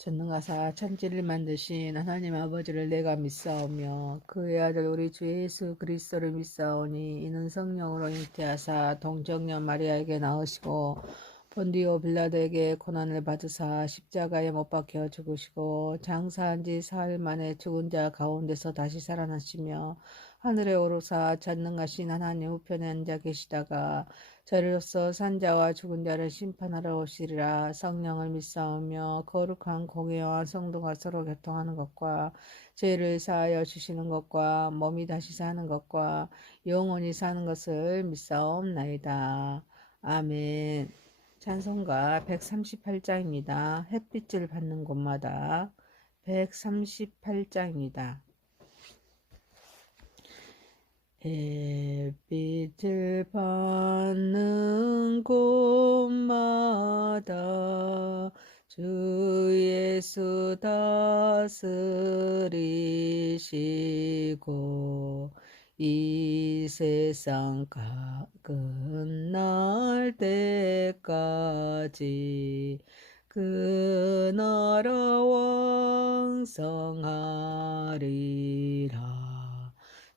전능하사 천지를 만드신 하나님 아버지를 내가 믿사오며 그의 아들 우리 주 예수 그리스도를 믿사오니 이는 성령으로 잉태하사 동정녀 마리아에게 낳으시고 본디오 빌라도에게 고난을 받으사 십자가에 못 박혀 죽으시고 장사한 지 사흘 만에 죽은 자 가운데서 다시 살아나시며 하늘에 오르사 전능하신 하나님 우편에 앉아 계시다가 저리로서 산자와 죽은 자를 심판하러 오시리라. 성령을 믿사오며 거룩한 공예와 성도가 서로 교통하는 것과 죄를 사하여 주시는 것과 몸이 다시 사는 것과 영원히 사는 것을 믿사옵나이다. 아멘. 찬송가 138장입니다. 햇빛을 받는 곳마다 138장입니다. 햇빛을 받는 곳마다 주 예수 다스리시고 이 세상 끝날 때까지 그 나라 왕성하리라.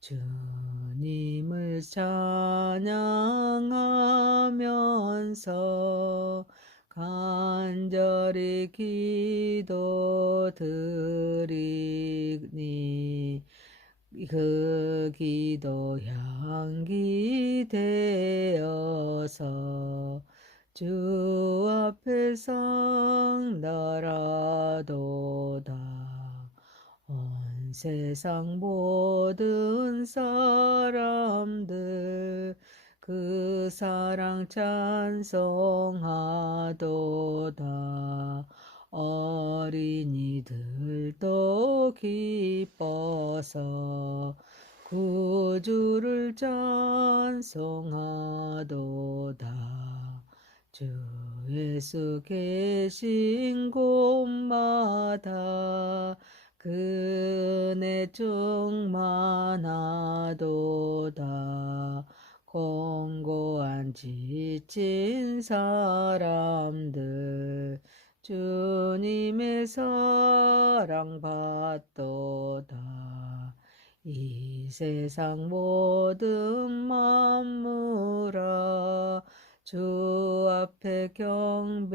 주님을 찬양하면서 간절히 기도드리니 그 기도 향기 되어서 주 앞에 상 날아도다. 온 세상 모든 사람들 그 사랑 찬송하도다. 어린이들도 기뻐서 구주를 찬송하도다. 주 예수 계신 곳마다 그네 충만하도다. 공고한 지친 사람들 주님의 사랑 받도다. 이 세상 모든 만물아 주 앞에 경배하여라.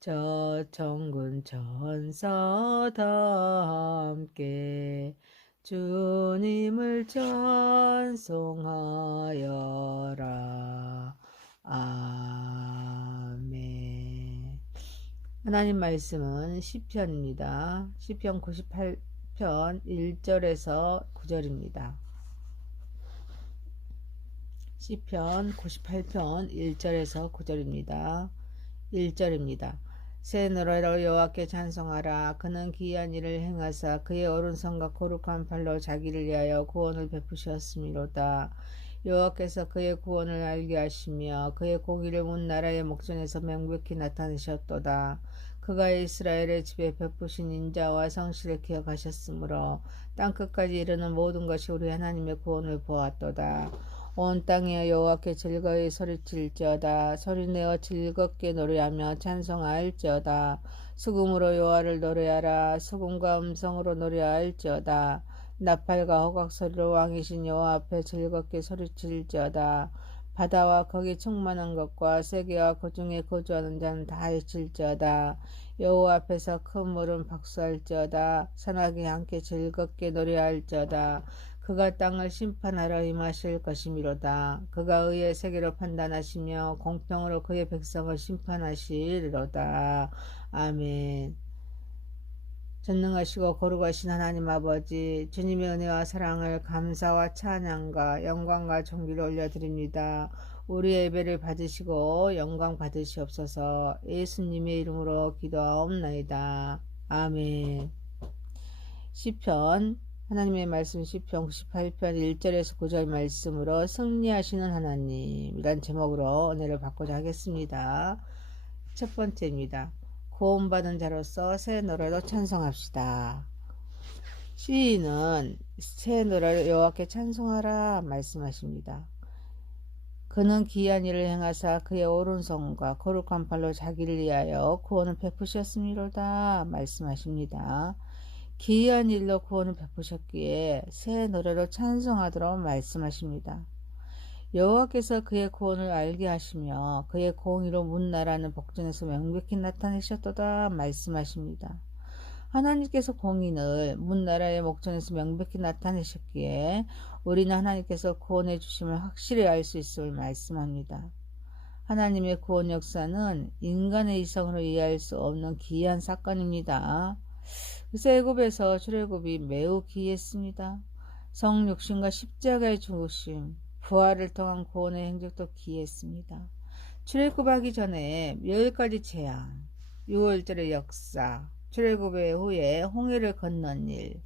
저 천군 천사 다 함께 주님을 찬송하여라. 아멘. 하나님 말씀은 시편입니다. 시편 98편 1절에서 9절입니다. 시편 98편 1절에서 9절입니다. 1절입니다. 새 노래로 여호와께 찬송하라. 그는 기이한 일을 행하사 그의 오른손과 거룩한 팔로 자기를 위하여 구원을 베푸셨음이로다. 여호와께서 그의 구원을 알게 하시며 그의 공의를 온 나라의 목전에서 명백히 나타내셨도다. 그가 이스라엘의 집에 베푸신 인자와 성실을 기억하셨으므로 땅끝까지 이르는 모든 것이 우리 하나님의 구원을 보았도다. 온 땅이여 여호와께 즐거이 소리칠지어다. 소리내어 즐겁게 노래하며 찬송할지어다. 수금으로 여호와를 노래하라. 수금과 음성으로 노래할지어다. 나팔과 호각소리로 왕이신 여호와 앞에 즐겁게 소리칠지어다. 바다와 거기 충만한 것과 세계와 그 중에 거주하는 자는 다 해칠지어다. 여호와 앞에서 큰 물은 박수할지어다. 산악이 함께 즐겁게 노래할지어다. 그가 땅을 심판하러 임하실 것이미로다. 그가 의의 세계로 판단하시며 공평으로 그의 백성을 심판하시리로다. 아멘. 전능하시고 거룩하신 하나님 아버지, 주님의 은혜와 사랑을 감사와 찬양과 영광과 존귀를 올려드립니다. 우리의 예배를 받으시고 영광 받으시옵소서. 예수님의 이름으로 기도하옵나이다. 아멘. 시편 하나님의 말씀 시편 98편 1절에서 9절 말씀으로 승리하시는 하나님이란 제목으로 은혜를 받고자 하겠습니다. 첫 번째입니다. 구원받은 자로서 새 노래로 찬송합시다. 시인은 새 노래를 여호와께 찬송하라 말씀하십니다. 그는 기이한 일을 행하사 그의 오른손과 거룩한 팔로 자기를 위하여 구원을 베푸셨음이로다 말씀하십니다. 기이한 일로 구원을 베푸셨기에 새 노래로 찬송하도록 말씀하십니다. 여호와께서 그의 구원을 알게 하시며 그의 공의로 문나라는 복전에서 명백히 나타내셨도다 말씀하십니다. 하나님께서 공의를 문나라의 목전에서 명백히 나타내셨기에 우리는 하나님께서 구원해 주심을 확실히 알 수 있음을 말씀합니다. 하나님의 구원 역사는 인간의 이성으로 이해할 수 없는 기이한 사건입니다. 그래서 애굽에서 출애굽이 매우 기이했습니다. 성육신과 십자가의 죽으심, 부활을 통한 구원의 행적도 기이했습니다. 출애굽하기 전에 10가지 재앙, 6월절의 역사, 출애굽의 후에 홍해를 건넌 일,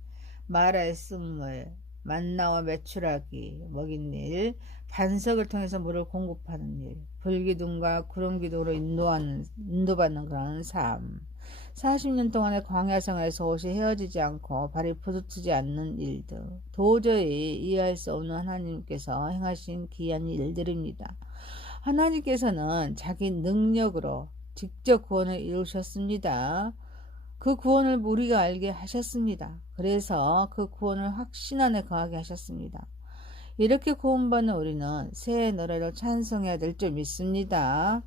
마라의 쓴물, 만나와 메추라기 먹인 일, 반석을 통해서 물을 공급하는 일, 불기둥과 구름기둥으로 인도받는 그런 삶, 40년 동안의 광야 생활에서 옷이 헤어지지 않고 발이 부딪히지 않는 일들, 도저히 이해할 수 없는 하나님께서 행하신 기이한 일들입니다. 하나님께서는 자기 능력으로 직접 구원을 이루셨습니다. 그 구원을 우리가 알게 하셨습니다. 그래서 그 구원을 확신 안에 거하게 하셨습니다. 이렇게 구원받는 우리는 새 노래로 찬송해야 될 줄 믿습니다.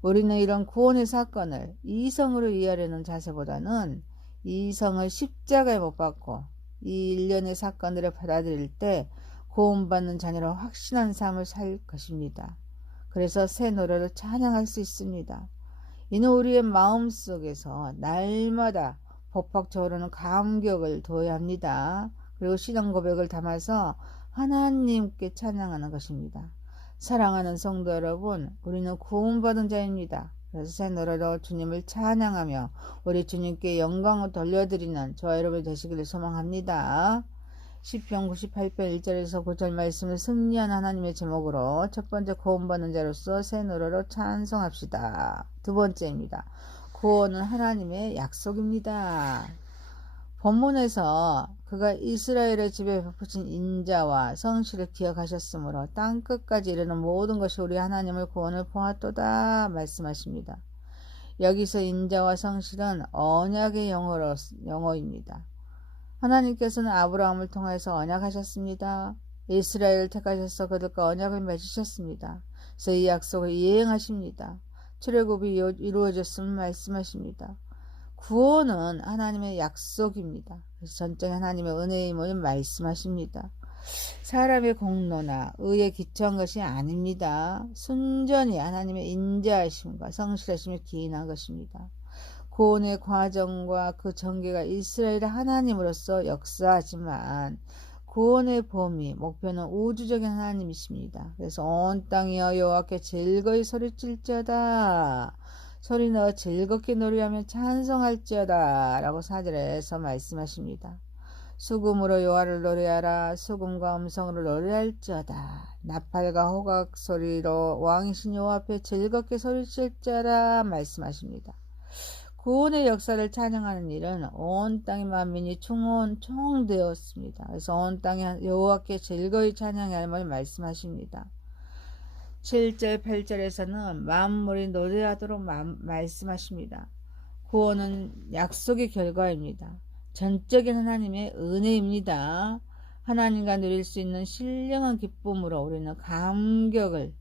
우리는 이런 구원의 사건을 이성으로 이해하려는 자세보다는 이성을 십자가에 못 박고 이 일련의 사건들을 받아들일 때 구원받는 자녀로 확신한 삶을 살 것입니다. 그래서 새 노래로 찬양할 수 있습니다. 이는 우리의 마음속에서 날마다 법박쳐 오르는 감격을 둬야 합니다. 그리고 신앙 고백을 담아서 하나님께 찬양하는 것입니다. 사랑하는 성도 여러분, 우리는 구원받은 자입니다. 그래서 새 노래로 주님을 찬양하며 우리 주님께 영광을 돌려드리는 저와 여러분이 되시기를 소망합니다. 시편 98편 1절에서 9절 말씀을 승리한 하나님의 제목으로 첫 번째 구원받는 자로서 새 노래로 찬송합시다. 두 번째입니다. 구원은 하나님의 약속입니다. 본문에서 그가 이스라엘의 집에 베푸신 인자와 성실을 기억하셨으므로 땅끝까지 이르는 모든 것이 우리 하나님을 구원을 보았도다 말씀하십니다. 여기서 인자와 성실은 언약의 영어입니다. 하나님께서는 아브라함을 통해서 언약하셨습니다. 이스라엘을 택하셔서 그들과 언약을 맺으셨습니다. 그래서 이 약속을 이행하십니다. 출애굽이 이루어졌음을 말씀하십니다. 구원은 하나님의 약속입니다. 그래서 전적인 하나님의 은혜임을 말씀하십니다. 사람의 공로나 의에 기초한 것이 아닙니다. 순전히 하나님의 인자하심과 성실하심을 기인한 것입니다. 구원의 과정과 그 전개가 이스라엘의 하나님으로서 역사하지만 구원의 범위, 목표는 우주적인 하나님이십니다. 그래서 온 땅이여 여호와께 즐거이 소리칠지어다. 소리내어 즐겁게 노래하며 찬송할지어다 라고 4절에서 말씀하십니다. 수금으로 여호와를 노래하라. 수금과 음성으로 노래할지어다. 나팔과 호각 소리로 왕이신 여호와 앞에 즐겁게 소리칠지어다 말씀하십니다. 구원의 역사를 찬양하는 일은 온 땅의 만민이 총되었습니다. 그래서 온 땅이 여호와께 즐거이 찬양해야 할 말씀하십니다. 7절 8절에서는 만물이 노래하도록 말씀하십니다. 구원은 약속의 결과입니다. 전적인 하나님의 은혜입니다. 하나님과 누릴 수 있는 신령한 기쁨으로 우리의 감격을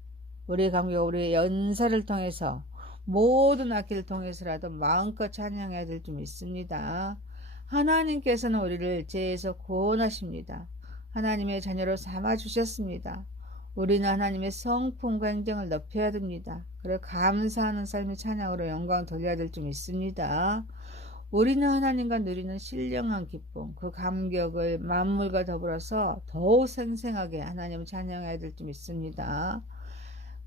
우리의 연사를 통해서 모든 악기를 통해서라도 마음껏 찬양해야 될 줄 믿습니다. 하나님께서는 우리를 죄에서 구원하십니다. 하나님의 자녀로 삼아주셨습니다. 우리는 하나님의 성품과 행정을 높여야 됩니다. 그리고 감사하는 삶의 찬양으로 영광 돌려야 될 줄 믿습니다. 우리는 하나님과 누리는 신령한 기쁨, 그 감격을 만물과 더불어서 더욱 생생하게 하나님을 찬양해야 될 줄 믿습니다.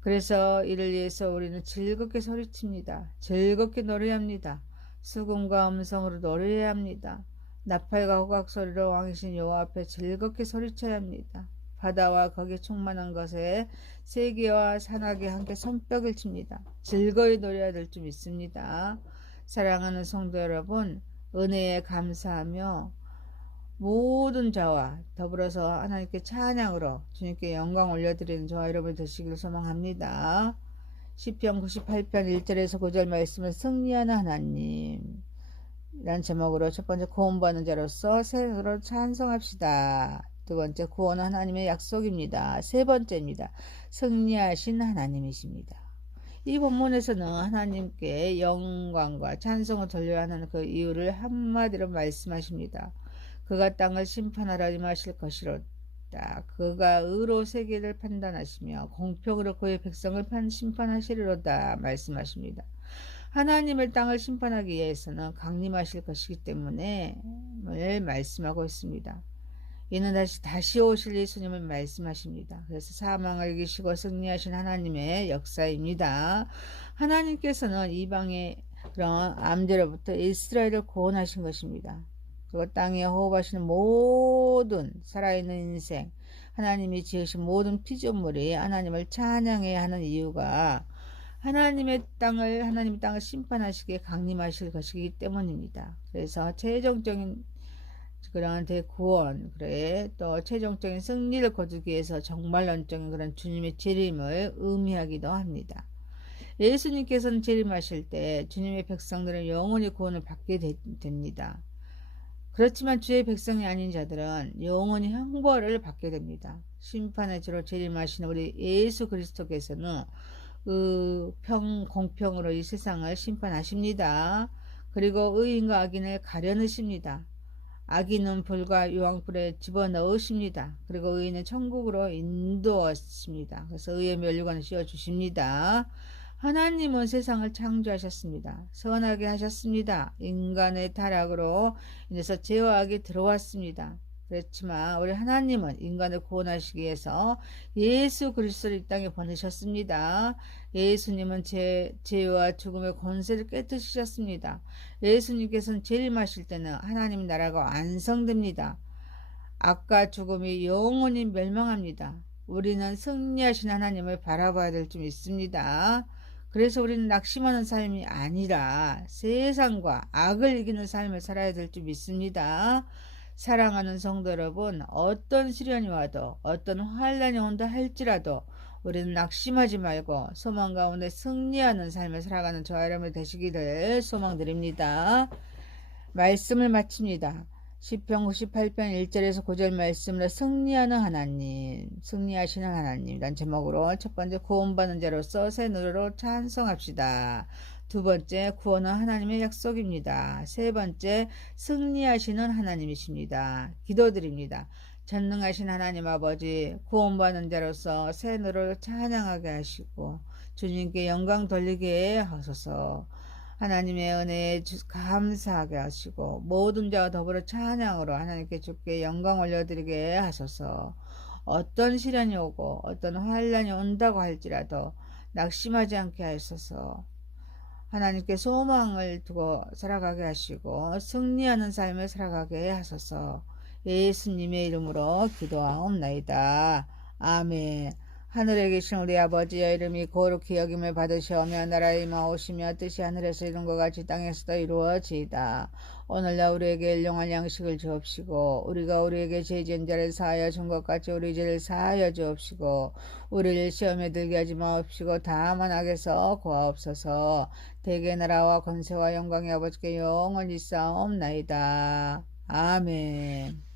그래서 이를 위해서 우리는 즐겁게 소리칩니다. 즐겁게 노래합니다. 수금과 음성으로 노래해야 합니다. 나팔과 호각 소리로 왕이신 여호와 앞에 즐겁게 소리쳐야 합니다. 바다와 거기에 충만한 것에 세계와 산악이 함께 손뼉을 칩니다. 즐거이 노래해야 될 줄 믿습니다. 사랑하는 성도 여러분, 은혜에 감사하며 모든 자와 더불어서 하나님께 찬양으로 주님께 영광 올려드리는 저와 여러분이 되시길 소망합니다. 시편 98편 1절에서 9절 말씀은 승리하는 하나님 이란 제목으로 첫 번째 구원받는 자로서 새로 찬송합시다. 두 번째 구원은 하나님의 약속입니다. 세 번째입니다. 승리하신 하나님이십니다. 이 본문에서는 하나님께 영광과 찬송을 돌려야 하는 그 이유를 한마디로 말씀하십니다. 그가 땅을 심판하라 임하실 것이로다. 그가 의로 세계를 판단하시며 공평으로 그의 백성을 심판하시리로다 말씀하십니다. 하나님을 땅을 심판하기 위해서는 강림하실 것이기 때문에 말씀하고 있습니다. 이는 다시 오실 예수님을 말씀하십니다. 그래서 사망을 이기시고 승리하신 하나님의 역사입니다. 하나님께서는 이방의 그런 암들로부터 이스라엘을 구원하신 것입니다. 그리고 땅에 호흡하시는 모든 살아있는 인생, 하나님이 지으신 모든 피조물이 하나님을 찬양해야 하는 이유가 하나님의 땅을 심판하시기에 강림하실 것이기 때문입니다. 그래서 최종적인 그런 대구원, 그래 또 최종적인 승리를 거두기 위해서 정말론적인 그런 주님의 재림을 의미하기도 합니다. 예수님께서는 재림하실 때 주님의 백성들은 영원히 구원을 받게 됩니다. 그렇지만 주의 백성이 아닌 자들은 영원히 형벌을 받게 됩니다. 심판의 주로 재림하시는 우리 예수 그리스도께서는 공평으로 이 세상을 심판하십니다. 그리고 의인과 악인을 가려내십니다. 악인은 불과 유황불에 집어넣으십니다. 그리고 의인은 천국으로 인도하십니다. 그래서 의의 면류관을 씌워주십니다. 하나님은 세상을 창조하셨습니다. 선하게 하셨습니다. 인간의 타락으로 인해서 죄와 악이 들어왔습니다. 그렇지만 우리 하나님은 인간을 구원하시기 위해서 예수 그리스도를 이 땅에 보내셨습니다. 예수님은 죄와 죽음의 권세를 깨뜨리셨습니다. 예수님께서는 재림하실 때는 하나님 나라가 완성됩니다. 악과 죽음이 영원히 멸망합니다. 우리는 승리하신 하나님을 바라봐야 될 줄 믿습니다. 그래서 우리는 낙심하는 삶이 아니라 세상과 악을 이기는 삶을 살아야 될 줄 믿습니다. 사랑하는 성도 여러분, 어떤 시련이 와도 어떤 환난이 온다 할지라도 우리는 낙심하지 말고 소망 가운데 승리하는 삶을 살아가는 저와 여러분 되시기를 소망드립니다. 말씀을 마칩니다. 시편 98편 1절에서 9절 말씀으로 승리하는 하나님, 승리하시는 하나님 란 제목으로 첫 번째 구원받는 자로서 새 노래로 찬송합시다. 두 번째 구원은 하나님의 약속입니다. 세 번째 승리하시는 하나님이십니다. 기도드립니다. 전능하신 하나님 아버지, 구원받는 자로서 새 노래를 찬양하게 하시고 주님께 영광 돌리게 하소서. 하나님의 은혜에 감사하게 하시고 모든 자와 더불어 찬양으로 하나님께 주께 영광 올려드리게 하소서. 어떤 시련이 오고 어떤 환난이 온다고 할지라도 낙심하지 않게 하소서. 하나님께 소망을 두고 살아가게 하시고 승리하는 삶을 살아가게 하소서. 예수님의 이름으로 기도하옵나이다. 아멘. 하늘에 계신 우리 아버지의 이름이 거룩히 여김을 받으시오며 나라의 임하오시며 뜻이 하늘에서 이룬 것 같이 땅에서도 이루어지이다. 오늘날 우리에게 일용할 양식을 주옵시고 우리가 우리에게 죄 지은 자를 사하여 준 것 같이 우리 죄를 사하여 주옵시고 우리를 시험에 들게 하지 마옵시고 다만 악에서 구하옵소서. 대개 나라와 권세와 영광의 아버지께 영원히 싸움나이다. 아멘.